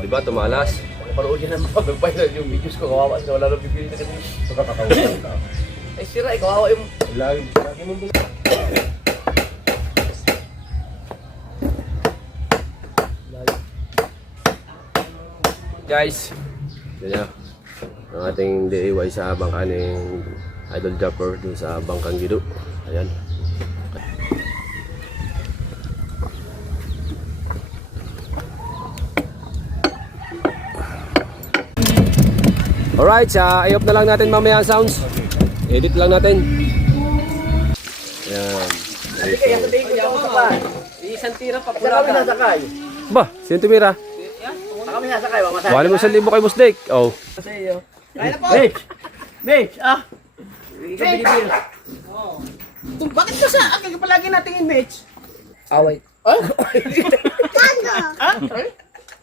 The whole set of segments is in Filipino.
Diba, tumalas. Napanood niya ng mga pilot yung videos ko, kawawa siya, wala nang bibili na kasi nakakatawa ka. Ay sira, kawawa yung... Lagi mong bilis. Guys, yan ang ating DIY sa bangka ni Idol Japper dun sa Bangkang Gido. Ayan. Alright, i-off na lang natin mamaya ang sounds. Edit lang natin. Ayan. Hindi kaya sabihin ko ako sakay. Isang tira pa pula kami nasakay. Ba, sino tumira? Kami nasakay, mamasakay. Wala mo 1,000 kay Boss Dick. Oh. Kasi yun. Kaya na po! Mitch! Mitch! Ah! Ikaw binibir. Bakit ka sa akin palagi natingin, Mitch? Away. Ay? Gago! Ha?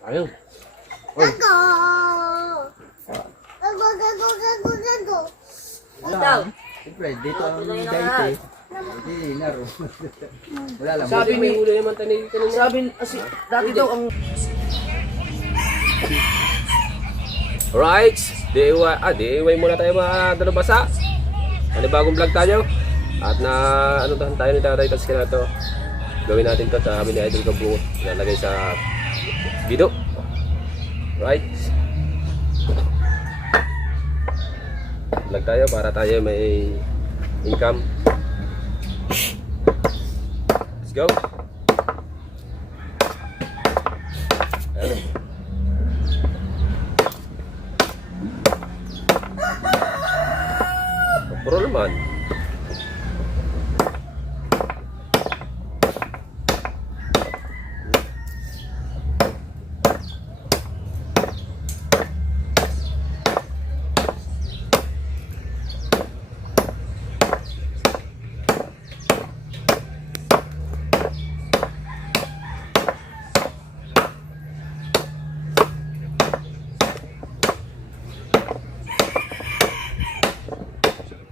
Ayun. Gago! Gago, gago, gago, gago. Siyempre, dito ang date eh. Hindi, laro. Wala lang. Sabi may ulo naman tanig kanina. Sabi, dati daw ang... Alright, DIY muna tayo mga dalabasa. Bagong vlog tayo. At na ano tayo ni Tatay Tatsuki na to. Gawin natin to sa sabi ni Idol Kabungo. Ilalagay sa Gido. Right. Vlog tayo para tayo may income. Let's go. Ayan. Puro naman.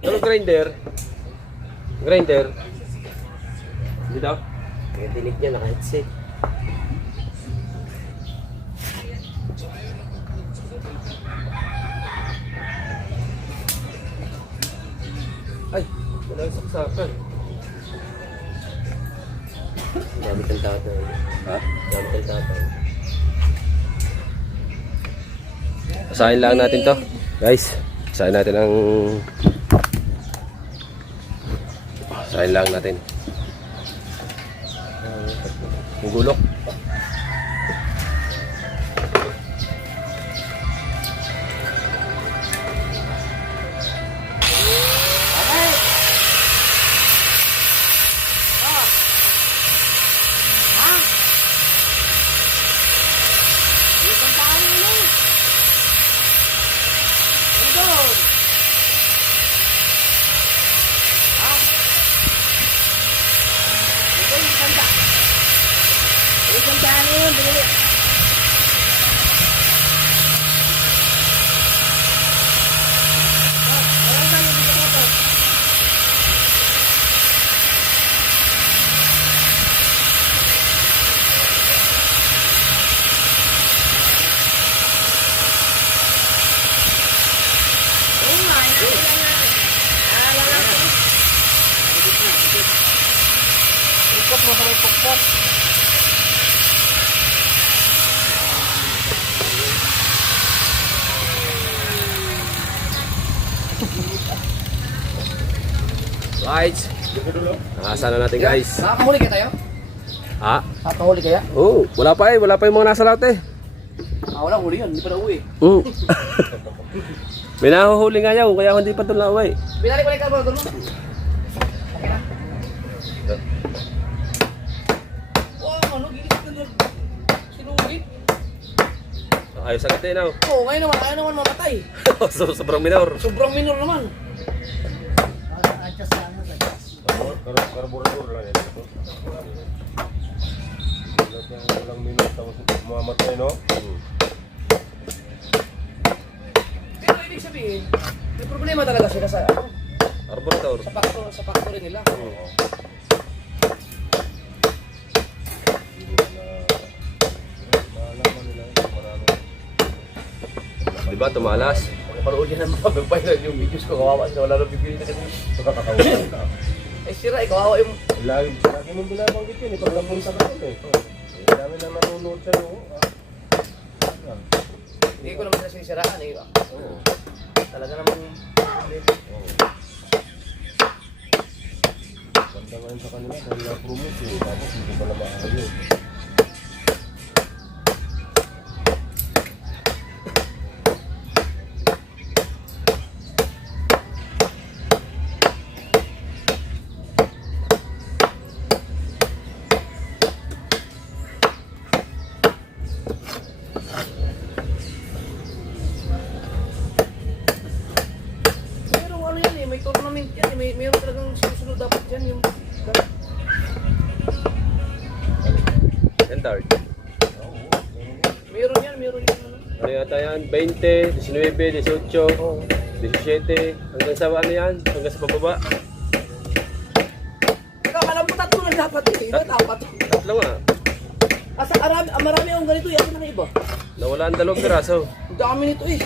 Ano grinder? Grinder? Dito? Kaya tinig niya, naka-headset. Ay, wala yung saksakan. Gamit ang tatay. Ha? Gamit ang tatay. Basahin lang natin to. Guys, basahin natin ang... Basahin lang natin. Ang gulok. Ikot mo sa may pukpok. Right. Nakasa na natin guys. Nakakahuli kaya tayo? Ha? Nakakahuli kaya? Oh, wala pa eh. Wala pa yung mga nasa laut eh. Wala, huli yun. Hindi pa na uwi. May nahuhuli nga yaw, kaya hindi pa ito na uwi. Binalik ka ba doon mo? Okay na. Wow, ano? Gilis na doon. Sinugit. Ayos agad eh now. Oo, ngayon naman. Ayaw naman mamatay. Sobrang minor. Sobrang minor naman. Karburador lang yan. Walang minute tapos mamatay, no? Pero ibig sabihin, may problema talaga sila sa Carburetor. sa factory nila. Maalaman nila yung maraming Diba, tumalas. Parood yan ang mga pilot yung videos ko. Kawawa siya. Wala nang bibili na kasi. Nakakawalan ka. Ay, sira eh. Kawawa yung... Lagi mong binabanggit yun. Pag napunta ka yun eh. Dami na nanonood siya no. Hindi ko naman nasisiraan eh. Talaga naman... Ganda ngayon sa kanila dahil na-promote yun. Tapos hindi pa na maayos. Pero ano yan eh. May tournament yan eh. Mayroon talagang susunod dapat yan yung... Standard. Meron yan. Ano yata yan? 20, 19, 18, 17, hanggang sa ano yan? Hanggang sa pababa. Ikaw, alam mo tatlo lang dapat eh. Iba dapat. Tatlo nga. Asa marami akong ganito eh. Asa na iba? Nawala ang 2 piraso. Ang dami nito eh.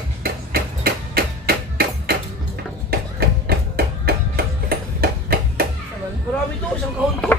Marami to, isang kahon to.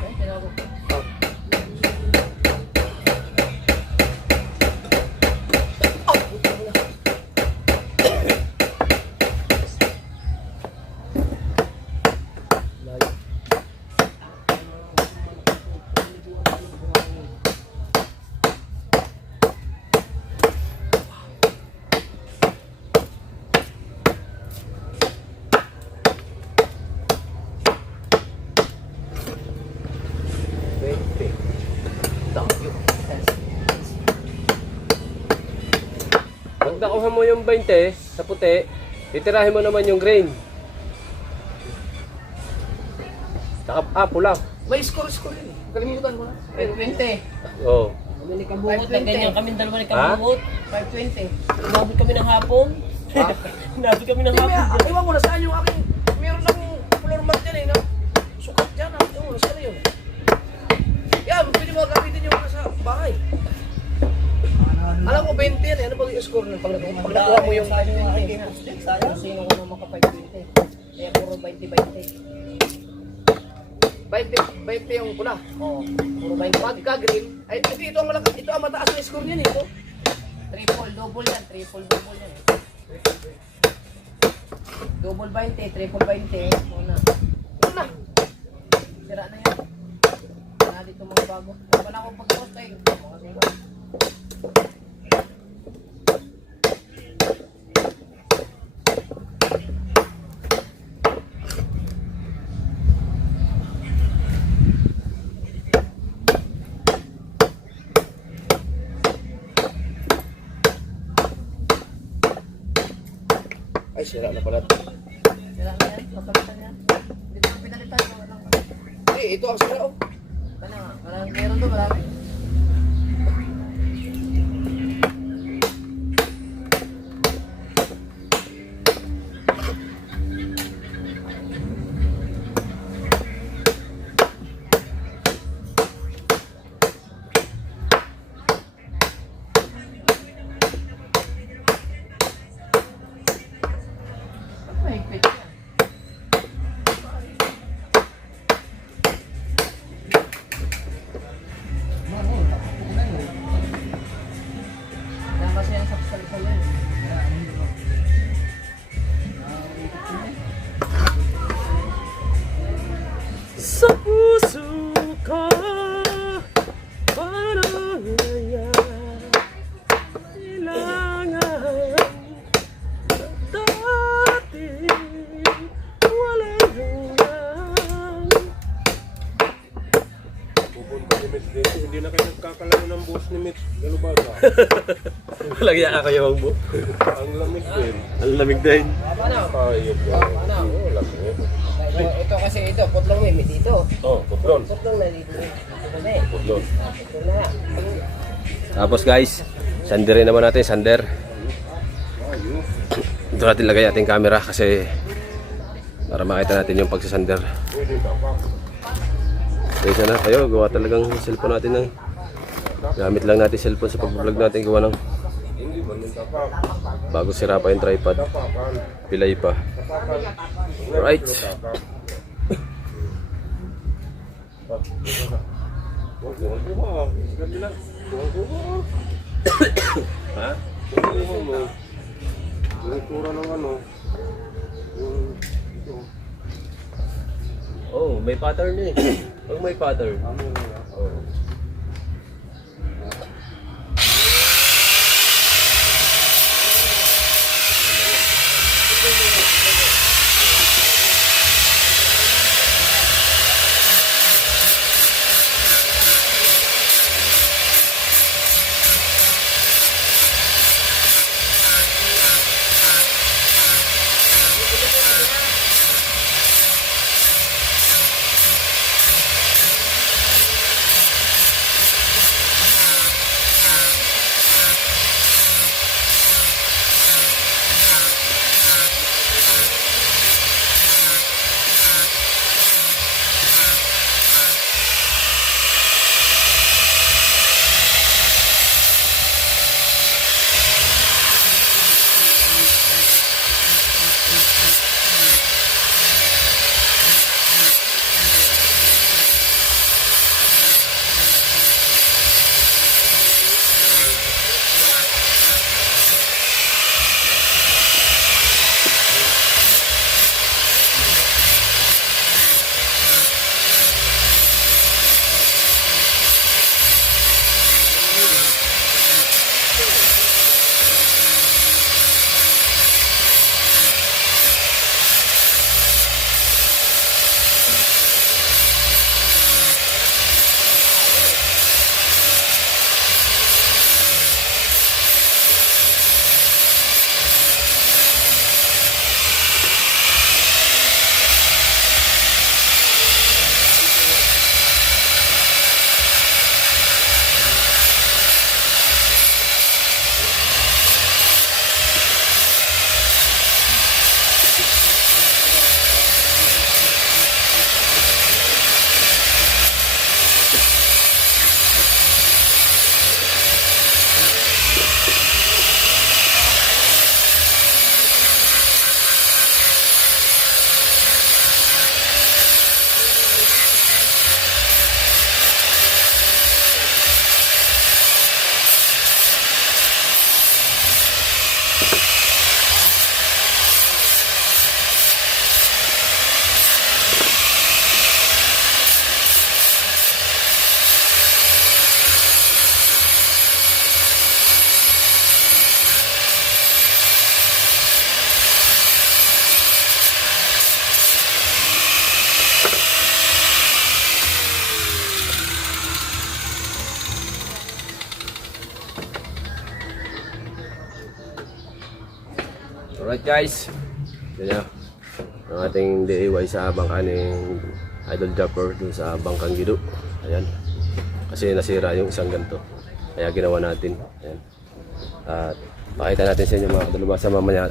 Pag nakuha mo yung 20 sa puti, titirahin mo naman yung green. Saka, pula. May score yun eh. Kalimutan mo na. 20. Oo. Kami kabuhot, na ganyan kami dalawa ni kabuhot. 520. Inabot kami ng hapon. Inabot kami ng Hindi, hapon. iwan mo na saan yung aking... Meron akong floor mat dyan eh. Na, sukat dyan. Iwan mo na saan yun. Yan, pwede mo gamitin yung sa bahay. Alam mo, 20 yan eh. Ano ba yung score nun? Pag nakuha mo yung... Sayang, sino ko naman ka 520. Kaya puro 20-20. 20 yung pula. Oo, puro 20. Pagka green, ay ito ang malaki, ito ang mataas na score niyan ito. Triple, double yan. Triple, double yan. Double 20, triple 20. Muna. Una. Sira na yan. Wala dito mga bago. Wala akong pag-post eh. Ay, sira na pala. Sira na yan. Papalitan yan. Dito ang pinalitan. Walang... Ito ang sira oh. Ano nga? Meron doon, marami. Mahigpit yan. Yan kasi yan sa kasal yan. Sa puso ko, parang ngayon, kailangan na dati, walang hanggan. Pupunta ni Mitch dito. Hindi na kayo nagkakalaro ng boss ni Mitch. Ano ba ito? Lagyan ka kayo mo. Ang lamig din. Ang lamig din. Ayop yan. Oo, lamig. Ito kasi ito, putlong may dito. Oh, putlon. Putlong na dito. Ito na eh. Putlon. Ito na nga. Tapos guys, sanderin naman natin, sander. Ito natin lagay ating camera kasi para makita natin yung pagsasander. Okay, sana tayo, gawa talagang cellphone natin ng gamit lang natin cellphone sa pag-vlog natin, gawa ng Bago sira pa yung tripod. Pilay pa. Right. Ha? Yung tura ng ano. Oh, may pattern eh. Oh, may pattern. Oh. Alright guys, yan ang ating DIY sa bangka ni Idol Japper dun sa bangkang Gido. Ayan, kasi nasira yung isang ganito, kaya ginawa natin. Ayan. At pakita natin sa inyo mga kadalubasa mamaya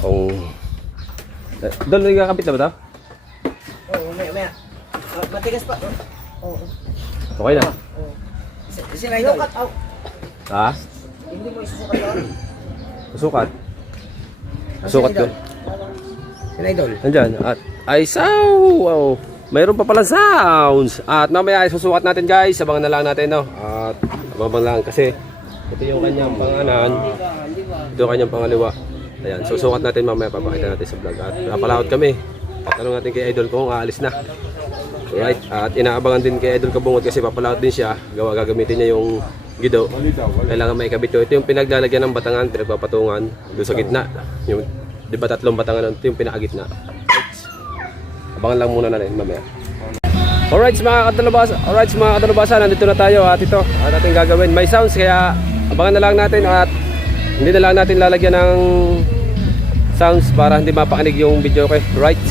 kung doon nagkakapit na ba ito? Oo, maya. Matigas pa. Oo. Okay na? Sila idol. Ha? Hindi mo isusukat doon. Susukat? Susukat ko. Sila idol. Nandyan. At ay wow! Mayroon pa pala sounds. At mamaya ay susukat natin guys. Abangan na lang natin, no? At abangan lang kasi ito yung kanyang panganan. Ito yung kanyang pangaliwa. Ayan, susukat natin mamaya. Papakita natin sa vlog. At napalahot kami. Tatanong natin kay Idol kung aalis na. Alright. At inaabangan din kay Idol Kabungot kasi papalahot din siya. Gagamitin niya yung Gido. Kailangan may kabit ito. Ito yung pinaglalagyan ng batangan, pinagpapatungan doon sa gitna. Yung, di ba tatlong batangan? Ito yung pinakagitna. Abangan lang muna natin mamaya. Alright mga kadalubasa, nandito na tayo at ito at ating gagawin. May sounds kaya abangan na lang natin at hindi na lang natin lalagyan ng sounds para hindi mapakinig yung video. Okay, right?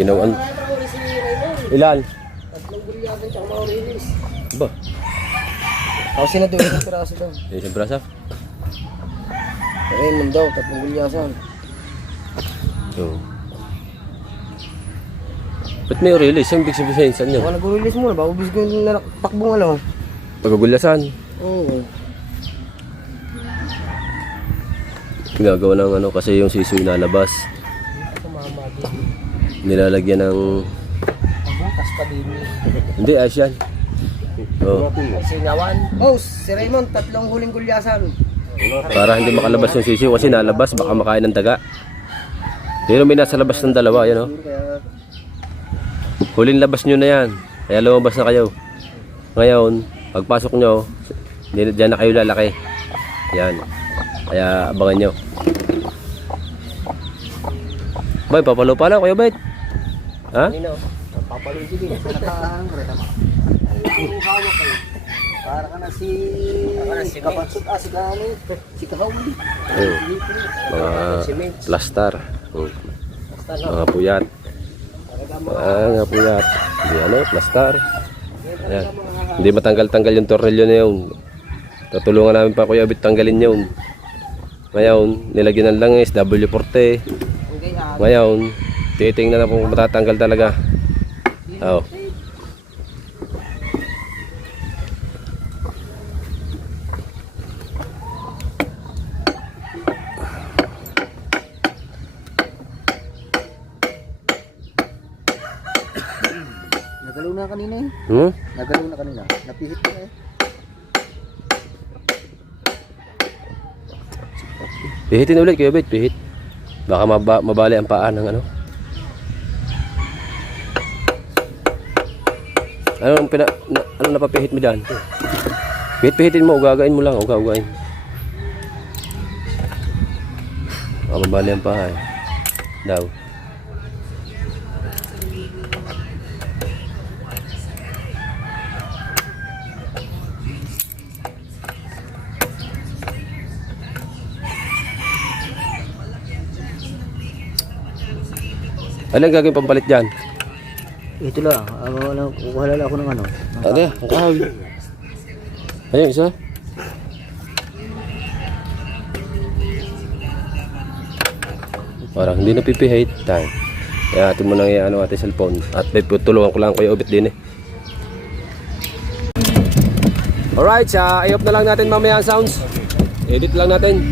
Ginawan. Marami pa uli si Raymond. Ilan? Tatlong gulyasan tsaka mga rilis. Ba? Ako sinaduli ng piraso daw. Isang brasa? Raymond daw, 3 gulyasan. Oo. Ba't may release? Yung big sabihin saan nyo? Ako nag-release muna, bago bis ko yung takbong ano. Pagagulyasan. Oo. Ginagawa ng ano kasi yung sisuy nalabas. Tumama din. Nilalagyan ng... Bukas pa din. Hindi, ayos yan. Oo. Singawan. Oh, si Raymond, 3 huling gulyasan. Para hindi makalabas yung sisiw kasi nalabas baka makain ng daga. Pero may nasa labas ng dalawa, yan o. Kaya, Huling labas nyo na yan. Kaya lumabas na kayo. Ngayon, pagpasok nyo, diyan na kayo lalaki. Yan. Kaya abangan nyo. Bay, papalo-palo kayo, Bay. Ha? Nino. Papaloy din. para ka na si... si Kapatsut, si Kani. Si Kakawli. Mga plastar. Mga puyat. Mga puyat. Hindi ano, plastar. Ayan. Hindi matanggal-tanggal yung tornilyo na yun. Tutulungan namin pa Kuya Abit tanggalin yun. Ngayon, nilagyan ng langis, W40. Ngayon, titingnan na kung matatanggal talaga. Oo. Nagalaw na kanina eh. Nagalaw na kanina. Napihit ko na eh. Pihitin ulit Kuya Abit, pihit. Baka mabali ang paa ng ano. Ano napapihit mo dyan? Pihit-pihitin mo, ugagain mo lang, ugagain. Baka mabali ang paa eh. Daw. Ano ang gagawin pampalit dyan? Ito lang. Kukuha lang ako ng ano. Ano yan? Ang kahoy. Ayun, isa. Parang hindi napipihate. Tayo. Kaya atin mo nang ano ating cellphone. At may tulungan ko lang Kuya Obit din eh. Alright, i-off na lang natin mamaya ang sounds. Edit lang natin.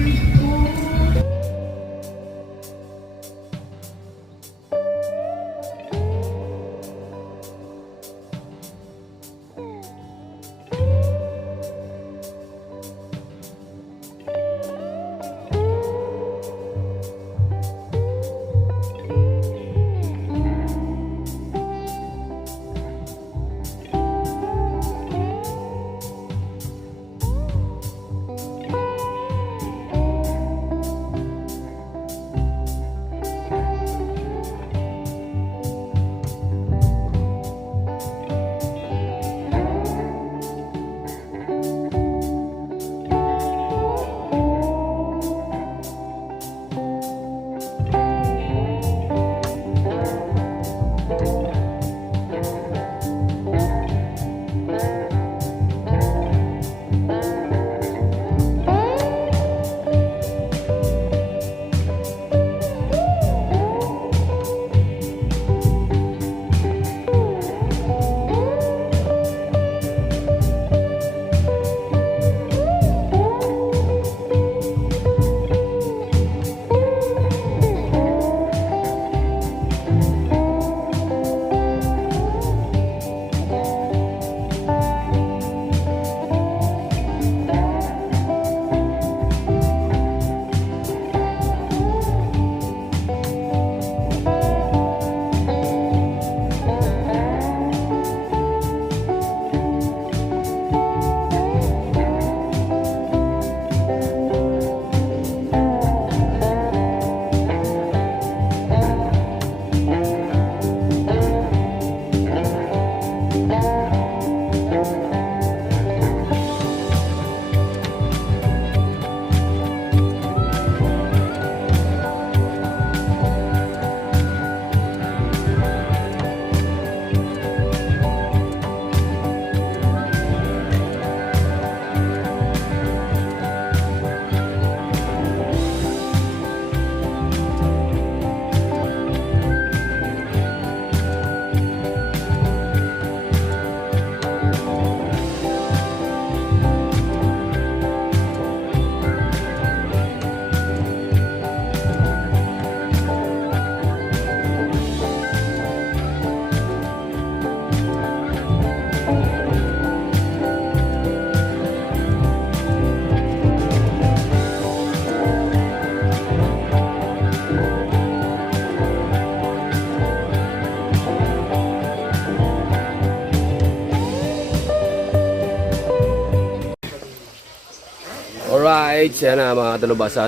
Alright, yan na mga kadalubhasa,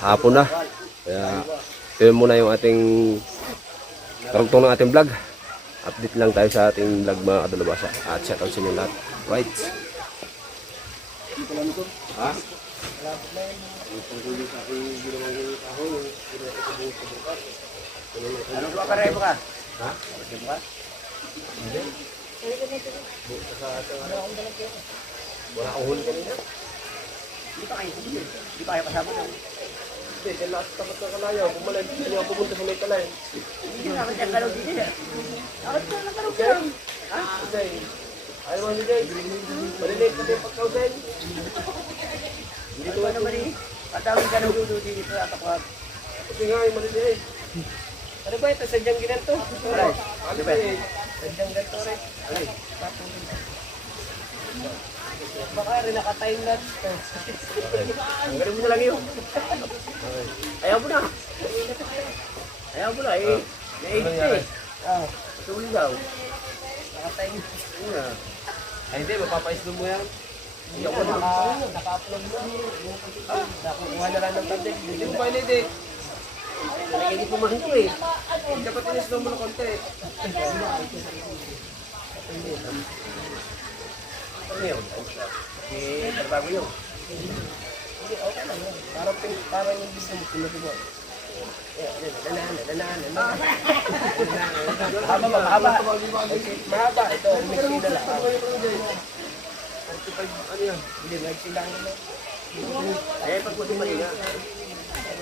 hapon na. Kaya, ito muna yung ating karugtong ng ating vlog. Update lang tayo sa ating vlog mga kadalubhasa. At shout out sa inyo lahat. Right. Ha? Ano ba pareho ka? Ha? Wala akong huli kanina. Hindi pa kayo kasama doon. Hindi, dahil nasa tapat ng kalayaw. Kumalay, hindi ako pupunta sa may kalay. Hindi na ako dyan kalog dito. Bakit ka nakalog Okay. dyan? Jay. Ayaw mo si Jay. Malilate na yung pagkaw, Jay. Hindi ko naman eh. Patawin ka ng dulo dito sa kapag. Kasi nga, yung malilate. Ano ba ito? Sadyang ginanto? Alright. Ano ba eh? Sadyang ganto rin. Baka rin naka-time lapse to. Ang galing mo na lang yun. Ayaw mo na. Ayaw mo na eh. Naigit ka eh. Oh, Tuloy daw. naka-time. Ay, hindi. Mapapaislo mo yan. Hindi ako naka-upload mo. Nakukuha na lang ng content. Hindi mo pa ilite. Naigit mo man ito eh. Dapat inislo mo ng konti. Ano yun? Eh, trabaho yun. Hindi, okay lang yun. Parang yung gusto mo, pinatubo. Mahaba. Mahaba, ito, mixing na lang. 45, ano yan? Hindi, mixing lang naman. Eh, pagputin mo rin nga.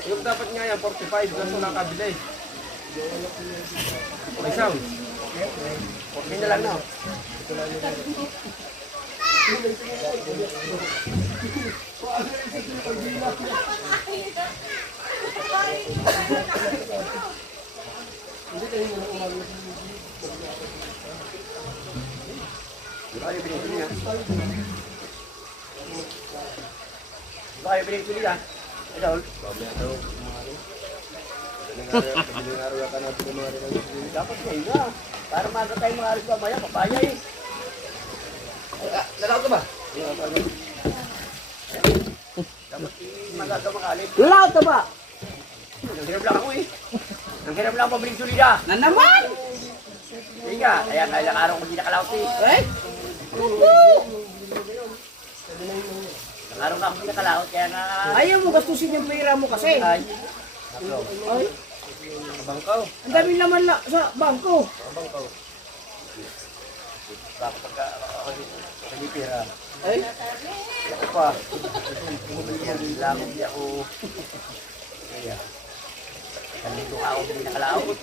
Yung dapat nga yan, 45. Ganito lang kabili. May sound. Putin na lang no. Di ba kayo pinituli nga? Di ba kayo pinituli nga? Idol? Dapat kayo nga. Para maga tayo mga alis mamaya, papaya eh. Lalaw ka ba? Dapat magaga makalit. Loud ka ba? Nanghirap lang ako eh. Nanghirap lang pabiling sulida. Na naman! Hindi nga, kaya kailang araw ko hindi nakalawt eh. Eh? Ilang araw na ako hindi nakalawt, kaya nga... Ayaw mo gastusin yung pera mo kasi. Ay, Ay, Bangkaw. ang dami naman sa bangko. bakit pagka ako hindi pera. Ay, Ako pa. Bumili yan lang, hindi ako... Kaya... Nandito ka ako hindi nakalawt.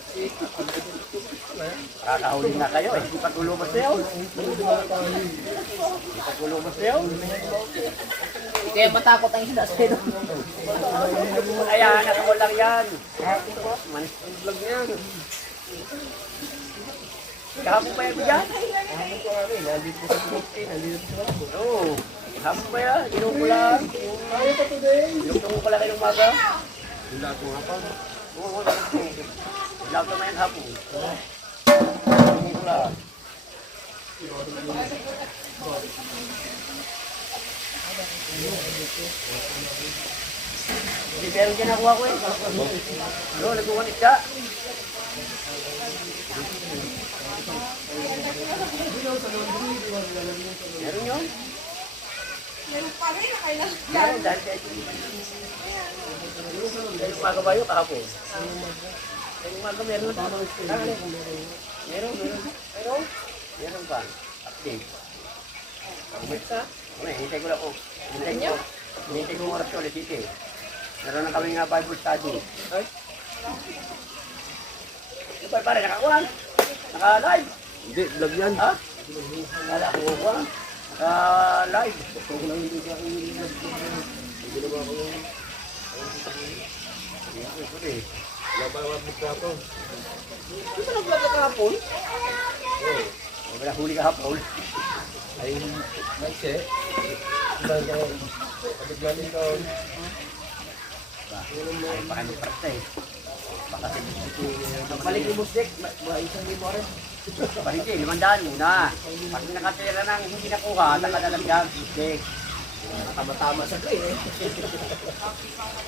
Kakahuli na kayo eh. Hindi pa tulubas na yun. Hindi pa tulubas na yun. kaya matakot ang isda sa'yo. Kaya nakawal lang yan. Vlog niya yan. Kahapon pa yan dyan. Nandito sa Puti, nandito sa Puti. Oo. Kahapon pa yan. Inom ko lang. Inom ko lang kayong umaga. Yung lahat mo nga pa. Oo. Inom ko yan hapon. Inom ko lang. Hindi, pero dyan nakuha ko eh. Ano, nagkukunik ka. Meron yun? Meron dahil kaya dahil umaga ba yun kahapon? Dahil umaga meron. Meron pa. Update. Hintay ko lang ako. Hintay ko oras ko ulit dito eh. Meron na kami nga Bible study. Ay? Ito pa pare, nakakuha. Naka-live. Hindi, vlog yan. Ha? Kala ko ba? Naka-live. Wala pa naman vlog ka po. Di ba nag-vlog ka kahapon? Wala huli kahapon. Ay, Maise. Pagod namin ko. Ay, baka may parta eh. Baka balik yung musik, isang libo rin. Balik eh, 500 muna. Pag nakatira ng hindi nakuha, nakadalag yan, musik. Tama-tama sa gray eh.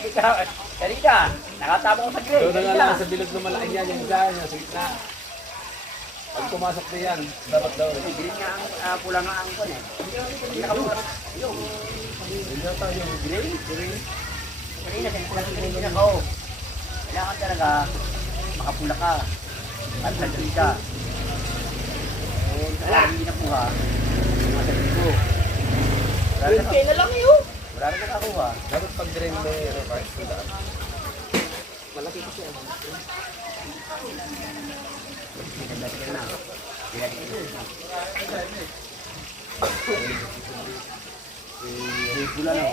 Ikaw, kanina, nakatama ko sa gray. Doon na lang sa bilog na malaki yan, yung dyan, sa gitna. Pag pumasok na yan, dapat daw. Green nga ang pula nga ang kon eh. Hindi nakabukas. Yung green. Kanina, kanina ako. Kailangan talaga makapula ka. At nagdali ka. Wala, hindi nakuha. Masarili ko. Wala na lang yun. Wala na nakakuha. Dapat pag drain mo yung kahit sa daan. Malaki ko siya. Tignan na. Bula na.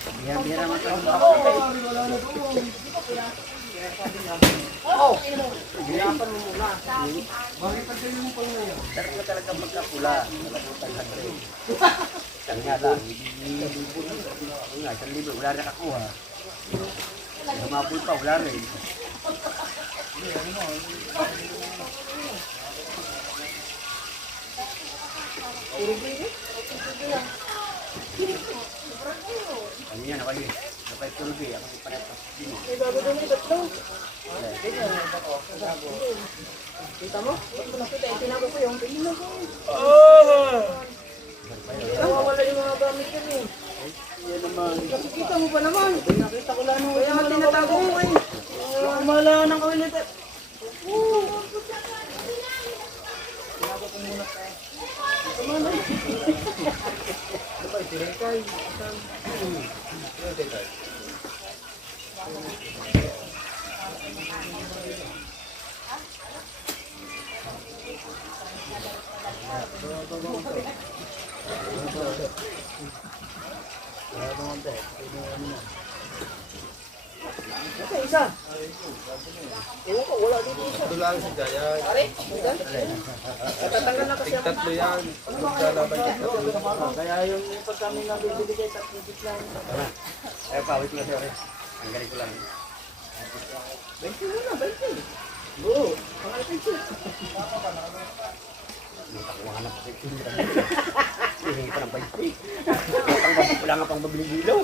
Bihira naman ito. Oh! Hirapan mo muna. Talaga magkapula. Talagang taghatid. Kanya lang. Nga, 1,000. Wala na kakuha. Lumapul pa, wala rin. Ano yan, ako yun. Napay tuloy, ako yung parepas. Kita mo? Nakita, itinago ko yung tingin ko. Wala yung mga gamit yan eh. Nakikita mo pa naman. Nakita ko lang nung kaya nga tinatago mo eh. Kumala ng kawin nito. Tinago ko muna tayo. Kumala. Okay, isa. Ewan ko, wala dito isa. Ito lang si Jaya. Pare, natatanggal na kasi ako. Tatlo yan. Maglalaban ka. Kaya yung pag kami nabibili kayo, tatlong lang. Ay, pawit na siya. Ang galing ko lang. 20 muna, 20. Oo, pangal 20. Nakakuha na pa siya. Hihingi pa ng 20. Wala nga pang mabiling ilaw.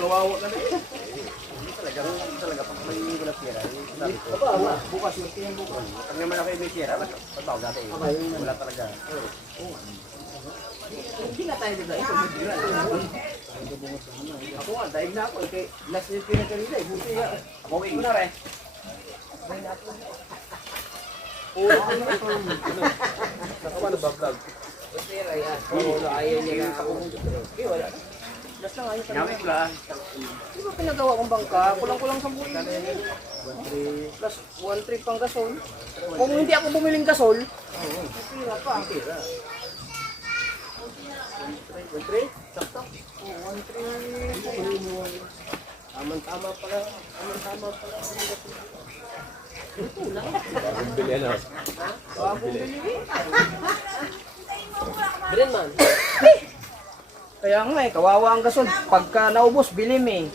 Kawawa ka na. Talaga pag may wala pera, sabi ko. Bukas yung tingin bukas. Pag naman ako may pera, pagbaw dati. Wala talaga. Hindi na tayo diba? Ito, ako nga, dahil na ako. Kaya last year pinagkanila eh. Buti ya. Ako uwi ko na rin. Saka ba nabag-vlog? Ayaw niya na ako. Okay, wala na. Last lang ayaw. Sinabi ko lang. Di ba pinagawa kong bangka? Kulang-kulang sa buhay. Plus 1 trip pang gasol. Kung hindi ako bumiling gasol, pira pa. 1 trip? Sakto. 1 trip. Tama-tama pala. Tama-tama pala. Ito lang. Bagong bili ano. Bagong bili. Bilhin man. Kaya nga eh, kawawa ang gasol. Pagka naubos, bili me.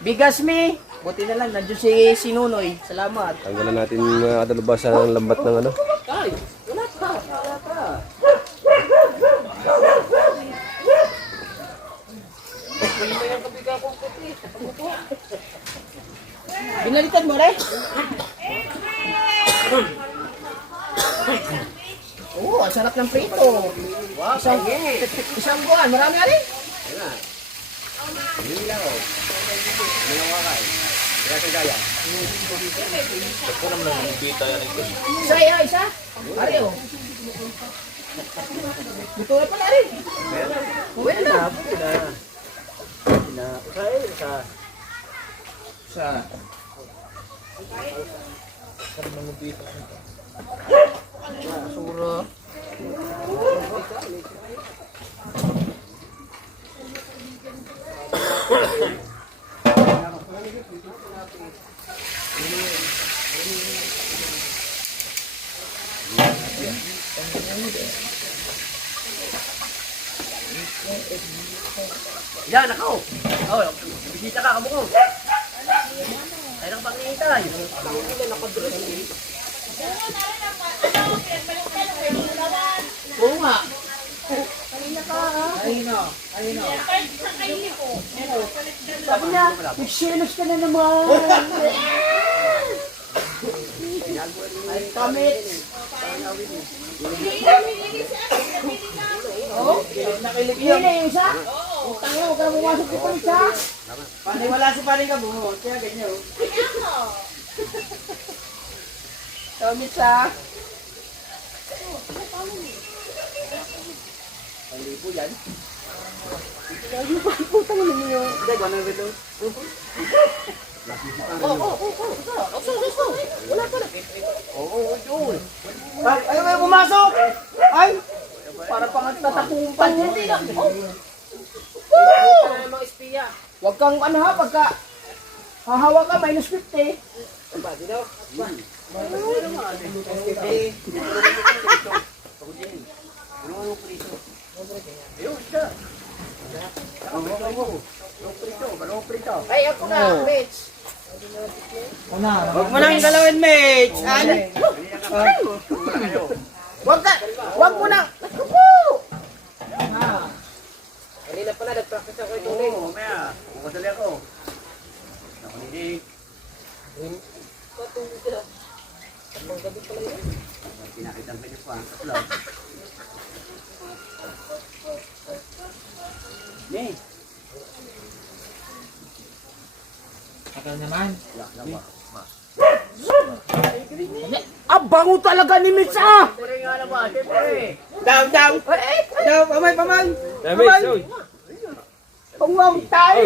Bigas me. Buti na lang, nandiyo si Sinunoy. Salamat. Tanggalan natin mga kadalabasan ng lambat ng ano. Ay, wala pa. Wala pa. Wala na yung kabiga kong puti. Binaliktad mo rin? Oo, ang sarap ng prito. Wow, isang buwan, marami ka rin? Hindi lang ako. Hindi lang ako kakain. Kaya sa gaya. Ito naman ang bita yan ito. Isa. Ari, oh. Ito na pala rin. Well na. Sa. Sura. Yan, ako. Oh, bisita ka, kabuko. Ay, nang pangihintay. Oo nga. Sabi niya, nagsilos ka na naman. Ay, kamit. Oh, nakilip yun. Hili yung isa? Utang yun, huwag ka na pumasok dito isa. Paniwala si paring ka buhot. Kaya ganyan. Kamit sa. Palipo yan. Putang mo ninyo. Hindi, gano'n rin doon. Wala pa na. Oo, yun. Ay, may pumasok! Ay! Para pang tatakumpan. Hindi na. Mga espiya. Huwag kang ano ha, pagka hahawa ka, minus 50. Pati daw. Ay, ako na, Mitch. Huwag mo nang galawin, Mitch. Ano? Huwag mo nang. Kanina pala, nag-practice ako ito. Oo, mamaya. Kukusali ako. Ako hindi. Pinakitang kanya pa. Kapulaw. Ne. Abango talaga ni Mitch ah! Pare nga naman, siyempre. Daw! Daw, pamay! Damage, oy. Pangwam tayo!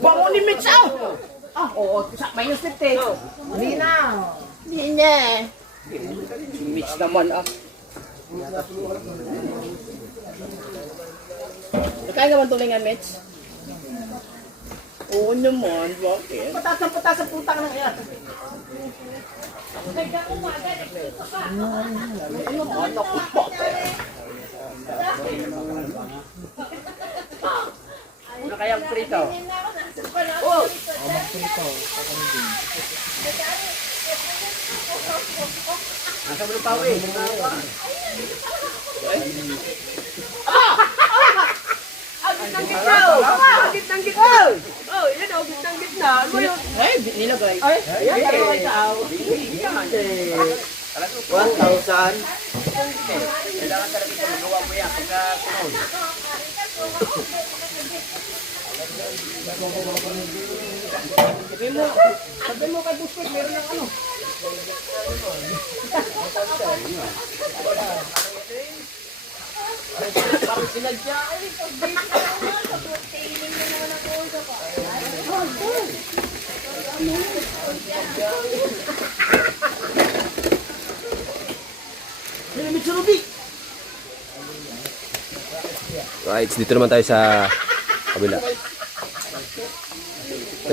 Bango ni Mitch ah! Ah, oo, minus 50. Hindi na. Mitch naman ah. Kaya naman tulingan, Mitch? Oo naman, bakit? Pataas ang putang ng iyan. Ano kayang prito? Nasa mo pa eh. Gitnang gitna! Oh, yan o, gitnang gitna. Ano yun? Ay, nilagay. Ay, yan, dalawa ikaw. 1,000. Kailangan talaga ito magawa mo yan pagka sunod. Sabi mo kay Buspet, meron ng ano. Parang sinadya. Right, dito naman tayo sa kabila.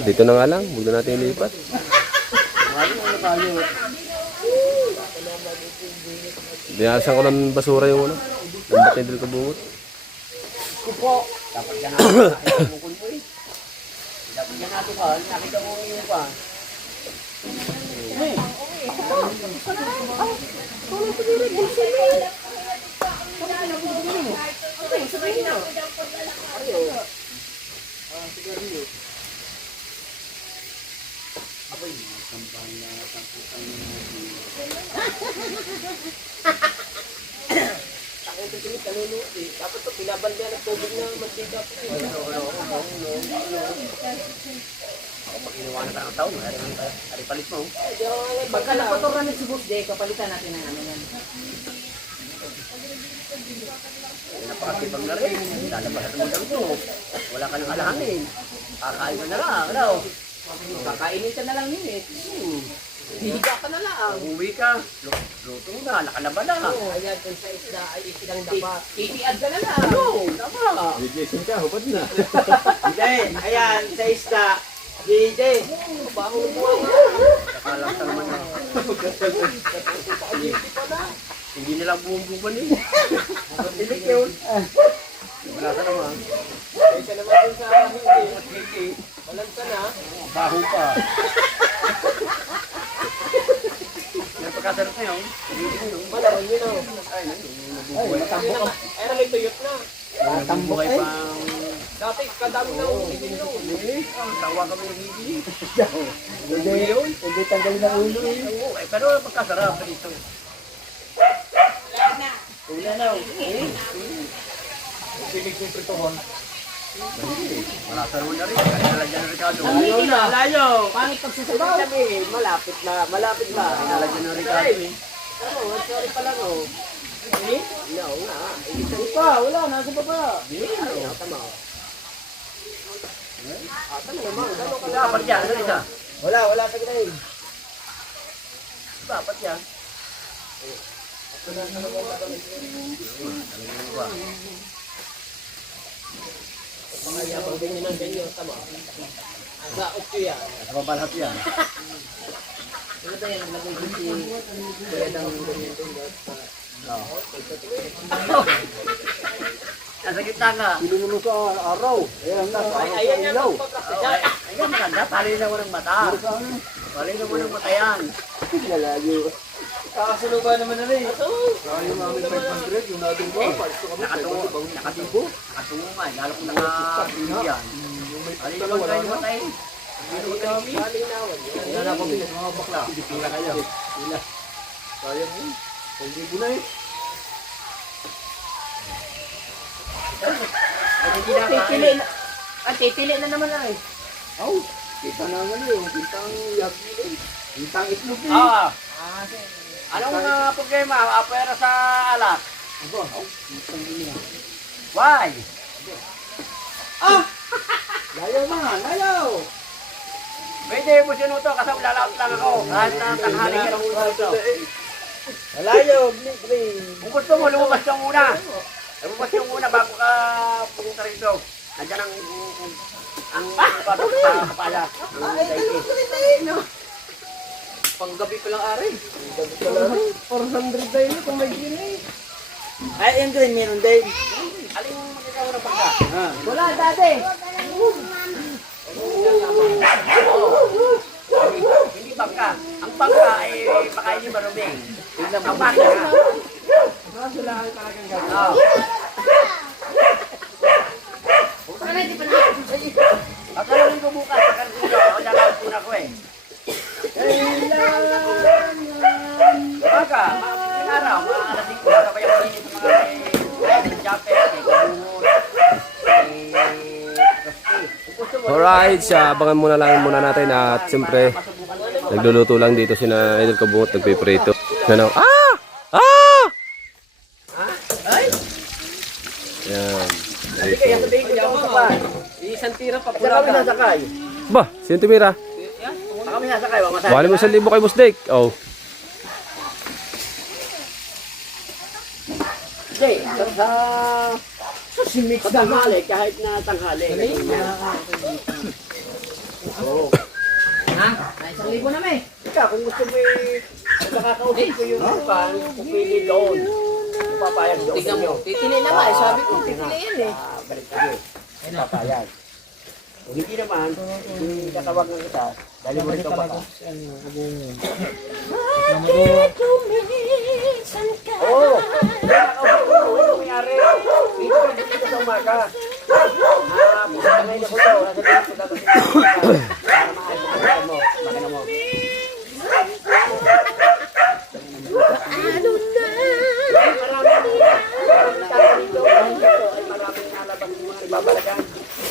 Dito na nga lang, huwag na natin ilipat. Binasan ko ng basura yung ano. Lambat na dito kabungot. Dapat yan natin bukol mo eh. Dapat yan natin ka, nakita mo yung pa. Dapat ito, pinabandihan ng tubig na mantika po. Pag inuwa na ng taon, hari palit mo. Pagka napatoran ng si Boss Day, kapalitan natin ng ano yan. Napakatipag na rin. Lalabasan mo lang ito. Wala ka nang alahanin. Kakain ka na lang. Ano? Kakainin ka na lang yun eh. Hihiga ka na lang. Uuwi ka. Luto na. Nakalaba na. Ayan, kung sa isda ay isidang dapa. Titiad ka na lang. Oo, tama. Jason ka, hubad na. Hindi, ayan, sa isda. JJ. Baho mo. Nakalang ka naman na. Hindi nilang bumbuban eh. Tilik yun. Wala ka naman. Kaysa naman dun sa hindi. Walang ka na. Baho pa. Yan pagkasarap na yun. Malaman yun oh. Ay, Matambok ka. Ay, may tuyot na. Matambok buhay eh. pang... Dati, kadami na ulitin nyo. Tawa kami ng hindi. Hindi tanggalin ang ulo eh. Oo, pero pagkasarap dito. Wala na. Pilig yung pritohon. Malasa naman na rin. Nalagyan ng Ricardo. Layo na, layo. Pangit pagsasabaw. Malapit na, malapit na. Nalagyan ng Ricardo eh. Ano, sorry pa lang oh. Eh? No, nga. Hindi pa, wala. Nasa baba. Tama. Tama naman. Gano'n ka Dapat yan, ano isa? Wala sa grade. Dapat yan. mga yabang din yun ang ganyan. Tama. Sa okyo yan. Sa babalhat yan. Ano ba yan? Naglagay din si Kuya ng Nasa gitna nga. Pinunulo sa araw. Ayan na, sa Ayan yan. ilaw. Ayan, maganda. Palinaw mo ng mata. Palinaw mo ng mata yan. Lalayo. Kakasulo ba naman na rin? Kaya yung namin 500, yung natin ba? Nakatungo. Nakatungo nga. Lalo kung nakabigyan. Palinaw mo tayo ng mata eh. Malinawan yun. Wala na akong bilis mga bakla. Pila kayo. Pila. Sayang yun. 1,000 na eh. Titili na. Titili na naman na eh. Aw, kita na nga yun. Kita ang yagi eh. Kita ang itlog eh. Ah. Anong problema? Apera sa alak? Aba, kita niya. Why? Layaw na, layaw. Pwede mo sinuto kasi lalaot lang ako. Kahit na tanghali ka ng ulo. Lalayo. Kung gusto mo, lumabas ka muna. Lumabas ka muna bago ka pumunta rito. Nandiyan ang patok sa kapala. Ang daiti. Panggabi pa lang ari. 400 tayo kung may gini. Ay, yung green meron din. Aling magkakaw ng pagka? Wala dati. Hindi bangka. Ang bangka ay baka hindi maruming. Ang bangka. Masulahan talagang gagawin. Oo. At alam ko bukas sa kanila. O lalawin ko na ko eh. Baka, mga araw, mga alas 5, sabay ako din sa mga japet, kabungot, Alright, abangan muna lang muna natin at siyempre nagluluto lang dito si na Idol Kabungot, nagpiprito. Ano? Ay! Yan. Hindi kaya sabihin ko yung sakay. Isang tira pa Saka kami nasakay. Ba, sino tumira? Saka kami nasakay, wag masabi. Bali mo 1,000 kay Boss Dick. Oh. Hindi, sa simix tanghali, kahit na tanghali. Oo. Ha? Ay, 1,000 na may. Ika, kung gusto mo nakakausap ko yung bukan, kung pwede doon. Papayag doon Tignan ninyo. mo. Titili na nga. Eh. Sabi ko, titili yan eh. Balik kayo. Papayag. Kung hindi naman, hindi tatawag ng kita, dahil mo rito baka. Oo! Ano mayari? Dito ka dito sa umaga. Pagkakay na ko daw. Nasa dito ko daw kasi para maayos mo. Makina mo. Maraming alabas yung mga ibabalagan.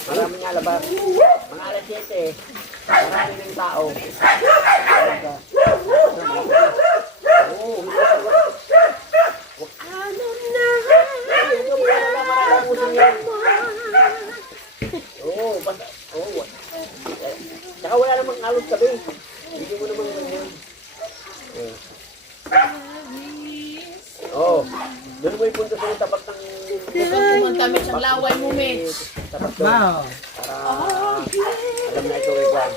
Maraming alabas. Mga alas 7, maraming ng tao. Oo, basta, oo. Saka wala namang alot sabi. Hindi mo naman ganyan. Oo. Doon mo ipunta sa tapat ng... Pumunta kami sa laway mo, Mitch. Tapat doon. Para alam na ikaw ikaw.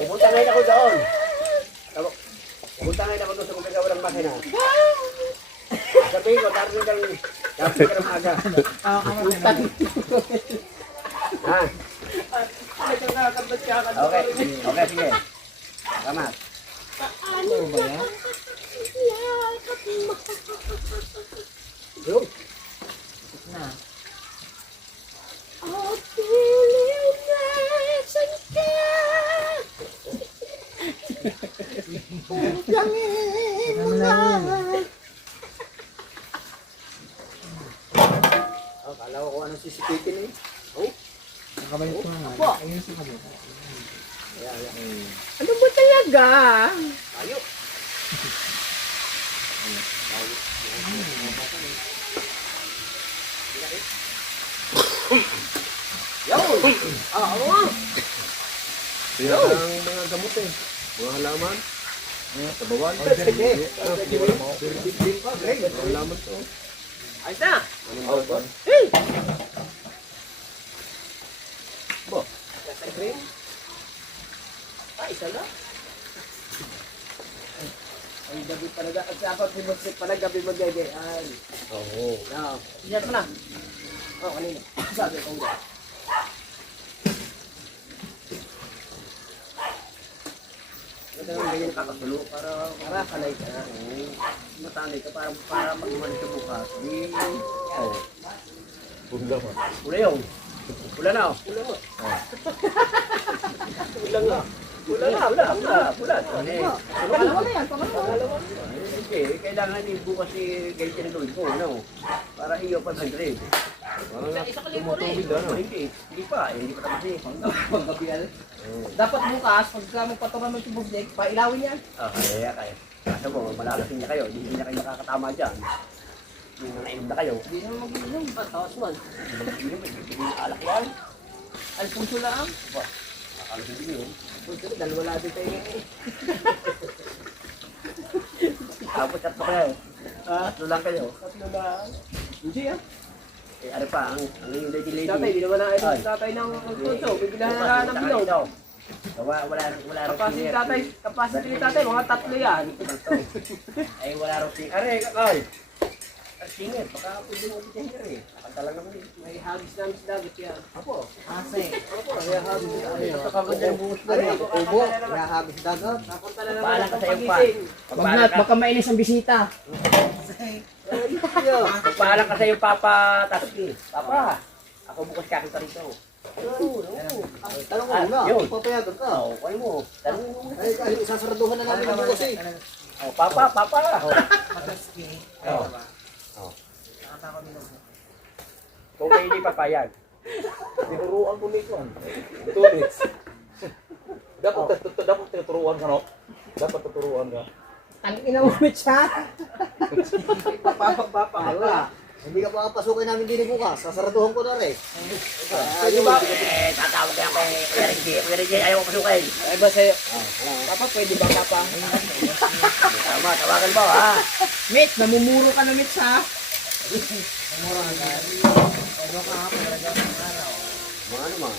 Pupunta ngayon ako doon. Pupunta ngayon ako doon sa mga walang makina. Sabihin ko, darating ka ng aga. Ha? Okay, okay, sige. Salamat. Ano ba yan? Yun. Na. Oh, feeling nice and good. Pulangin mo na. Oh, kala ko kung anong sisipitin eh. Oh. Ano ba talaga? Ayo. Yun. Ah, ano nga? Kaya ang mga gamot eh. Mga halaman. Tabawan. Sige. Mga halaman to. Ayos na. Oh, ba? Hey. Bo. Sa cream. Ah, isa lang. Ay, gabi talaga. At dapat bimagsit pala gabi magagay. Ay. Oo. No. Siyan mo na. Oh, kanina. Sabi ko nga. Ito naman ganyan kakasulo para kalay ka. Matanay ka para mag-iwan ka bukas. Oh. Pula ba? Pula yun. Pula na oh. Pula mo. Pula nga. Pula na. Pula. Pangalawa na yan, pangalawa. Sige, kailangan bukas si Gaiten Lloyd ko, ano? Para iyo 500. Parang tumutubig na, no? Hindi pa tapos eh. Panggabial. Dapat bukas, pagka magpaturan mo si Bubdek, pailawin yan. Ah, kaya. Kaso mo, malalasing niya kayo, hindi niya kayo nakakatama dyan. Yung nainom na kayo. Hindi naman mag-inom. Tawas man. Hindi na alak yan. Alfonso lang. Akalas hindi yun. Dalawa lang din tayo ngayon. Tapos tatlo kayo. Tatlo lang kayo. Tatlo lang. Hindi ah. Eh, ano pa, ang yung lady. Tatay, di naman na Ay. tatay ng Alfonso. Biglahan na ng bilog. Wala rin Capacity tatay, capacity ni tatay, mga tatlo yan. Ay, wala rin singer. Ay! Singer, baka pwede mo singer eh. Nakanta lang naman eh. May hagis namin sa dagat yan. Apo. Ase. Apo, kaya hagis na kami. Kakaganda yung buhos na rin. Ubo, kaya hagis dagat. Napunta na naman Paalam ka ang sa iyong pagising. Wag na, baka mainis ang bisita. Magpaalam ka sa iyong Papa Taski. Papa, ako bukas kakita rito. Tanong ko muna, Yun. papayagan ka. Oo, kaya mo. Tanong mo. Ay, isasaraduhan na namin ang bukas eh. Oh, Papa. Oo. Kung kayo hindi papayag. Tinuruan ko nito. Tulis. Dapat tuturuan ka, no? Dapat tuturuan ka. Ang inamumit siya. Wala. Hindi ka papasukin namin din bukas. Sasaraduhan ko na rin. Pwede ba? Tatawag kaya kay Kuya Reggie. Kuya Reggie, ayaw ko pasukin. Ay ba sa'yo? Papa, pwede ba papa? Tama, tawagan mo ha. Mitch, namumuro ka na Mitch ha? Mga naman.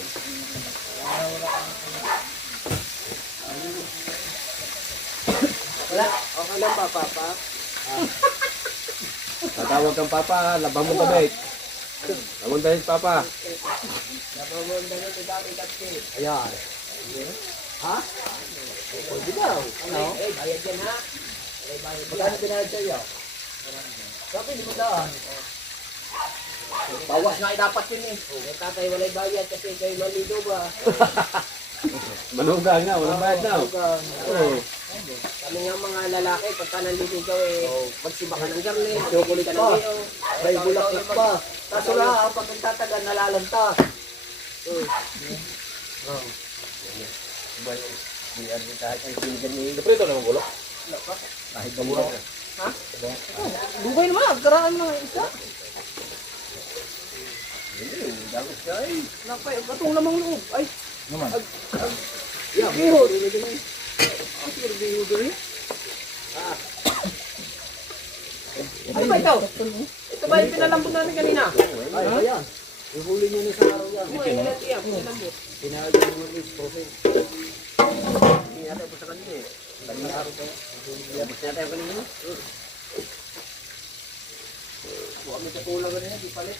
Wala. Okay lang ba, Papa? Tatawag kang papa, labang mo kamay. Labang dahil papa. Ayan. Ha? Pwede daw. Ano? Bayad yan ha. Magkano binayad sa'yo? Sabi, di mo daan. Bawas nga dapat yun eh. May tatay walay bayad kasi kayo malido ba? Manugang na, walang bayad na. Oo. Kami nga mga lalaki, pagka naliligaw eh, magsiba ka ng garnet, Chocolate ka pa. ng iyo. May bulaklak pa. Kaso lang, pag nagtatagal, nalalanta. Prito naman bulok. Kahit kamura. Bugay naman, agkaraan mga isa. Dapat ka eh. Nakay, katong lamang loob. Ay, Naman. bihod. Bihod rin. Ano ba ito? Ito ba yung pinalambot natin kanina? Ay, ayan. Ihuli niyo na sa araw yan. Ano yung ilan pinalambot? Pinayag niyo ng express. Hindi natin po sa kanina eh. Kanina araw tayo. Labas natin yung kanina. Kami katulad ka nila, di palit.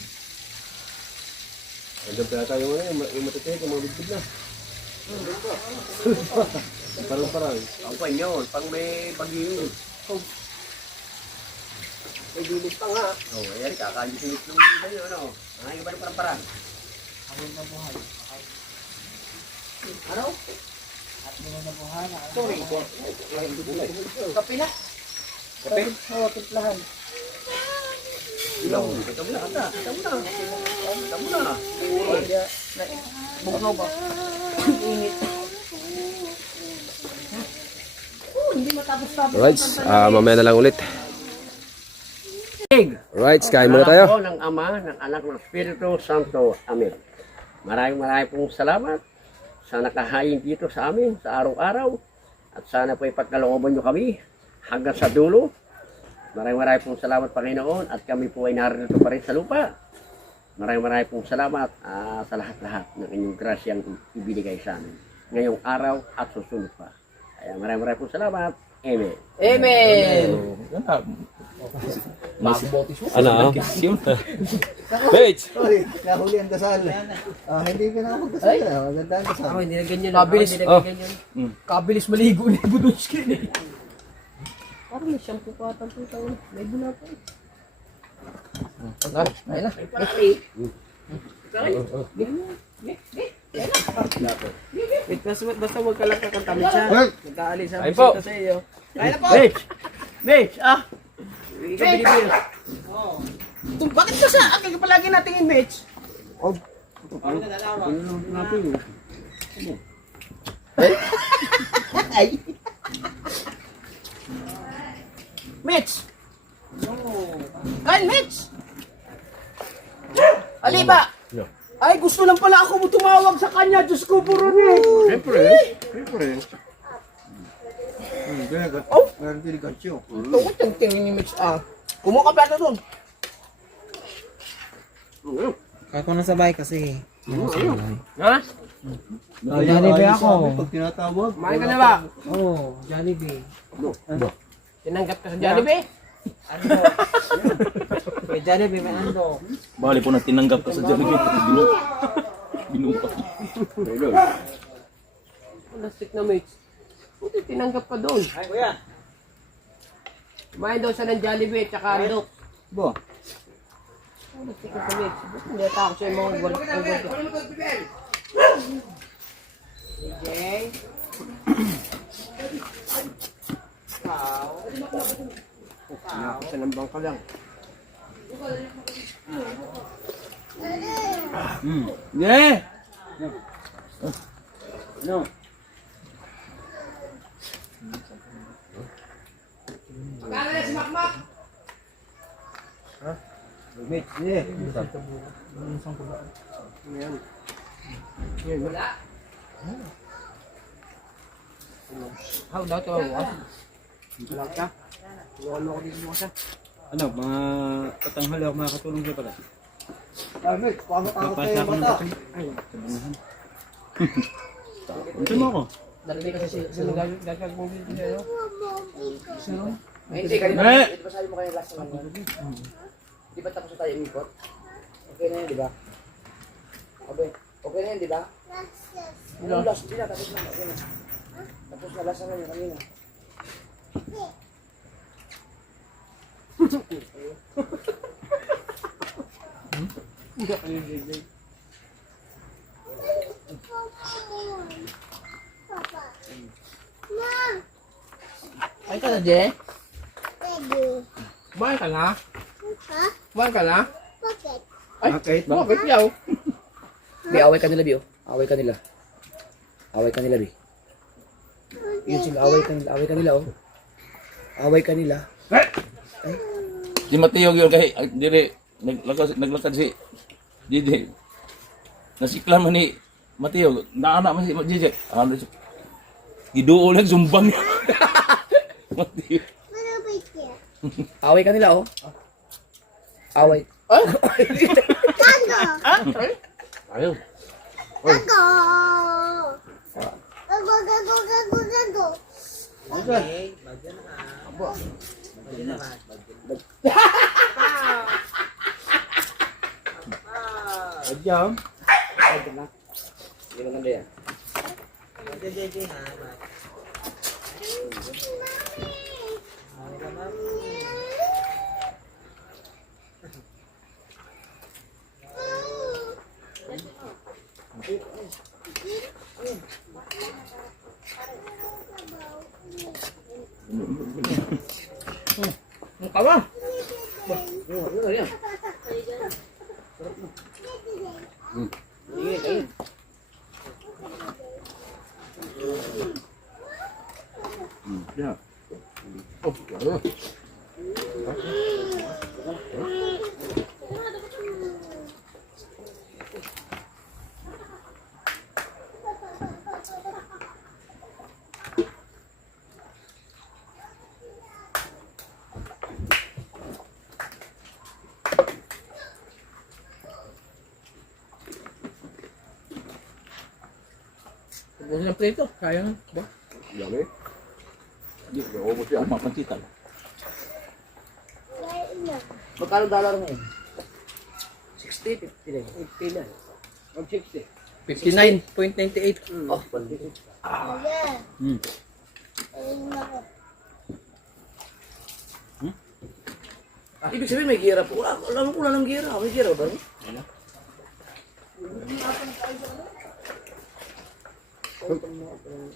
Andun pala tayo ngayon, yung matitihik, yung mga bigtid na. Parang. Ang pa yun, pag may bagyo yun. May dilis pa nga. Oh, ayan, kakagising ng tayo, ano? Ang iba ng parang-parang. Ano? Sorry. Kape na. Kape? Oo, timplahan. Ilaw. Ito mo na, ata. Ito mo na. Ito mo na. Bukaw ba? Init. Hindi matapos-tapos. Alright, mamaya na lang ulit. Alright, kain muna tayo. Ako ng Ama, ng Anak, ng Espiritu Santo. Amen. Maraming pong salamat sa nakahain dito sa amin sa araw-araw. At sana po ipagkalooban nyo kami hanggang sa dulo. Maraming pong salamat, Panginoon. At kami po ay narito pa rin sa lupa. Maraming pong salamat sa lahat-lahat ng inyong grasyang ibinigay sa amin ngayong araw at susunod pa. Kaya maraming pong salamat. Amen. Amen! Ano? Page! Sorry, nahuli ang dasal. Hindi ka na magdasal. Maganda ang dasal. Hindi na ganyan. Kabilis. Oh. Kabilis maligo na yung buduskin eh. Parang may shampoo pa ata po tayo. May buna pa eh. Ayun na. Wait, basta huwag ka lang kakantamit siya. Nagkaalis ang Ayun po. bisita sa iyo. Kaya na po! Mitch! Hindi ka binibir. Bakit ka sa akin palagi natingin, Mitch? Ay! Mitch! Kain, Mitch! Aliba! Ay, gusto lang pala ako tumawag sa kanya. Diyos ko, puro ni. Siyempre. Oh! Meron diligansyo. Ito ko tingin ni Mitch. Kumuha ka plato doon. Ako na sa bahay kasi. Ha? Jollibee ako. Pag tinatawag. Kumain ka na ba? Oo, Jollibee. Tinanggap ka sa Jollibee? May Jollibee, may ando. Bali po na tinanggap ka sa Jollibee. Binuka. Plastic na Mitch. Buti tinanggap ka doon. Ay, kuya. Kumain daw siya ng Jollibee at saka andok. Bo. Plastic ka sa Mitch. Buti hindi ata ako sa mga wala. Okay. Sinambang ka lang. Yeah! No. Mitch, yeah. How daw to? Wala ka? Wala ko dito mo siya. Ano, mga katanghali ako makakatulong siya pala. Mitch, paano ako Papasa kayo ako ng mata? kasi. Ay, sabunahan. Ano mo ako? Narinig kasi sa gagag mo din niya, no? Hindi, kanina. Eh! Di ba sabi mo kayo last naman? Di ba tapos na tayo umikot? Okay na yun, di ba? Okay na yun, di ba? Yung last, di na, tapos na. Okay na. Tapos na, last naman yung kanina. Ay ka na, Je? Kumain ka na? Kumain ka na? Bakit? Bakit yaw? Bi, away ka nila, Bi, oh. Away ka nila. Away ka nila, Bi. Yun sila, away ka nila, oh. Away ka nila. Si Mateo yun kay dire naglakad si DJ. Nasikla man ni Mateo, naana man si DJ. Ano si giduol lang zumbang. Mateo. Away ka nila, oh. Away. Ayun. Adyam. Hindi maganda yan. Ang kawa. Ano yan? Ingit, ingit. Yeah. Ubusin ang prito. Sayang. Ba? Dami. Hindi, ubos yan. Mapansitan. Magkano dollar ngayon? 60, 59. 50 na. Mag 60. 59.98. Oh, 150. Ibig sabihin may gira po. Alam ko wala ng gira. May gira ba?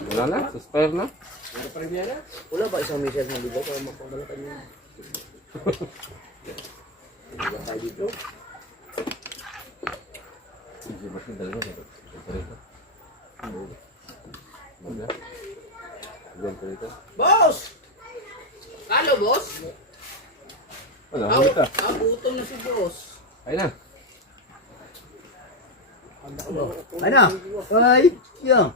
Wala na? Suspire na? Wala ba isang meter na ligaw para mapagbalatan niyo? Wala tayo dito. Boss! Halo, boss? Wala, huli ka. Gutom na si boss. Ayun na. Ano? Ay, yan.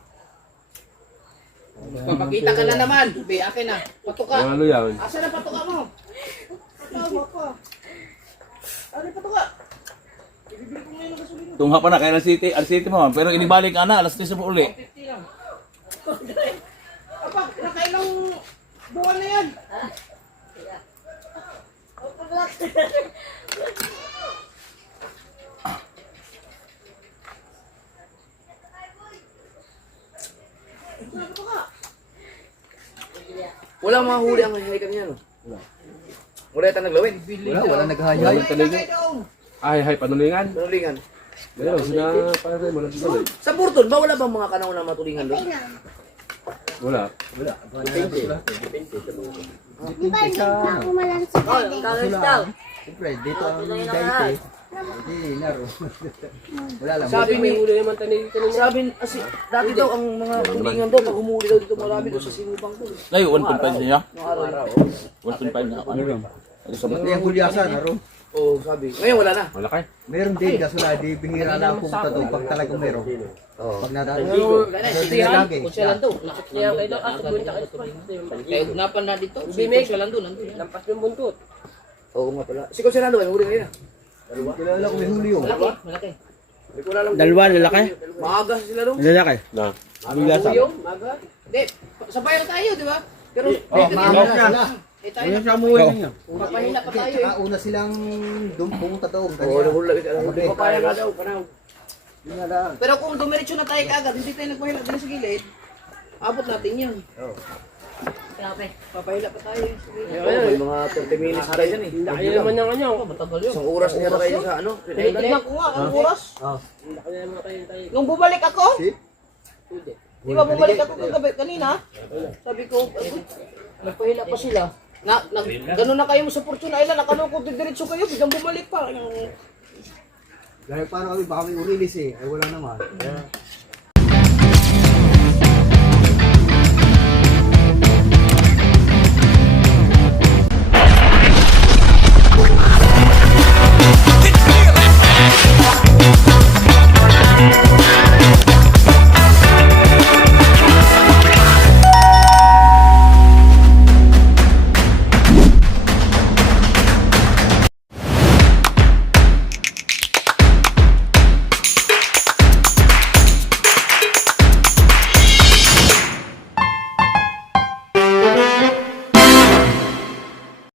Papakita ka na naman. Be, akin na. Patuka. Ano yan? Asa na patuka mo? Patuka mo pa. Ano yung patuka? Tungha pa na kay Al City mo. Pero inibalik ka na. Alas 10 mo uli. 50 lang. Apa, nakailang buwan na yan. Wala mga huli ang hinikan niya, no? Wala yata naglawin. Wala naghahayay. Ay, hay, panulingan. Panulingan. Pero, sina pare mo lang dito. Sa Burton ba wala bang mga kanawang na matulingan doon? Wala. Siyempre, dito ang daite. Hindi, naro. Wala lang. Sabi May ni huli naman tayo kanina. sabi dati daw ang mga tulingan doon pag humuli daw dito marami doon sa sinubang doon. Ngayon, 1.5 niya. Nung araw. 1.5 na. Ano sa Hindi ang kulyasan, naro. Oo, sabi. Ngayon wala na. Wala kay. Meron din, kaso na, di bihira na pumunta doon pag talagang meron. Pag nadaan. Lagi. Kutsa lang doon. Kaya kayo daw, ako bunta kayo. Kaya unapan na dito. Kutsa lang doon. Lampas yung buntot. Oo nga pala. Si Conselado, may huli kanina. Kilala ko may Julio. Malaki. Hindi ko alam. Dalawa, lalaki. Maaga sila doon. Lalaki. Na. Bigasan. Maga. Hindi, sabay na tayo, di ba? Pero, Maaga sila. tayo Ano na. siya umuwi niya? Papahina pa tayo Tsaka una silang pumunta doon. Oo, nahula. Sabi. Papaya nga daw, panaw. Yun na lang. Pero kung dumiretso na tayo kagad, hindi tayo nagpahila din sa gilid, abot natin yan. Papahila pa tayo. May mga 30 minutes tayo dyan eh. Kaya naman yung ano. Matagal yun. Isang oras niya tayo sa ano. Tignan ko nga, ang oras. Ah. Nung bumalik ako, Si? di ba bumalik ako kagabi kanina? Sabi ko, nagpahila pa sila. Gano'n na kayo sa Fortune Island, nakalungkot diretso kayo, biglang bumalik pa. Dahil paano kami, baka may urilis eh. Ay wala naman. Kaya